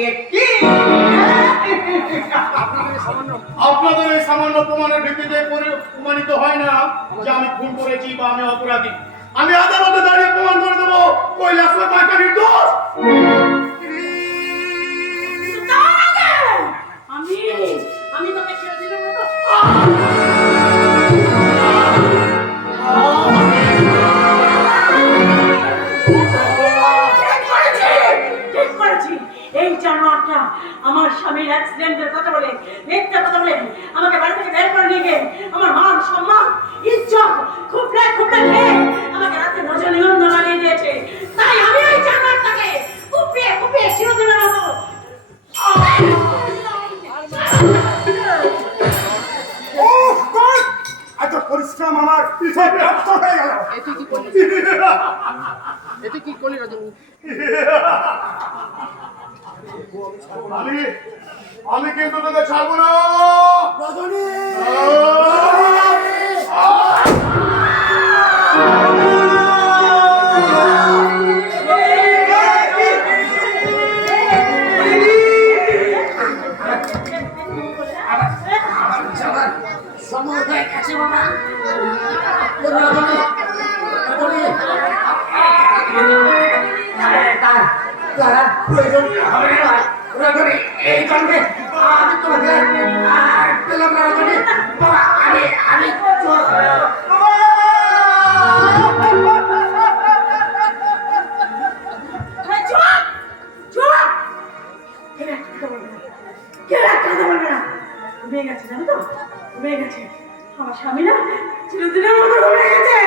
সে কি? আপনাদের এই সামান্য প্রমাণের ভিত্তিতে প্রমাণিত হয় না যে আমি খুন করেছি বা আমি অপরাধী। আমি আদালতে দাঁড়িয়ে প্রমাণ করে দেবো কৈলাসের মাইকা নির্দোষ। আমি তোকে ছেড়ে দিলাম না তো। ঠিক করেছি। এই জানোয়ারটা আমার স্বামীর অ্যাক্সিডেন্টের কথা বলে, মিথ্যা কথা বলে আমাকে বাড়ি থেকে বের করে নিয়ে গিয়ে আমার মান সম্মান ইজ্জত খুবলে খেয়ে আমাকে রাতে রজনীগন্ধা বানিয়ে দিয়েছে। তাই আমি ওই জানোয়ারটাকে কুপিয়ে চিরদিনের মতো এত পরিশ্রম আমার ব্যর্থ হয়ে গেল। এতে কি করলি রজনী? আমি কিন্তু তোকে ছাড়বো না রজনী। সময় হয়ে গেছে বাবা। তার প্রয়োজন হবে না রজনী। এই কারণে আমি তোমাকে পেলাম না রজনী। বাবা আমি ঘুমিয়ে গেছে, জানো তো? ঘুমিয়ে গেছে আমার স্বামী না, চিরদিনের মতো ঘুমিয়ে গেছে।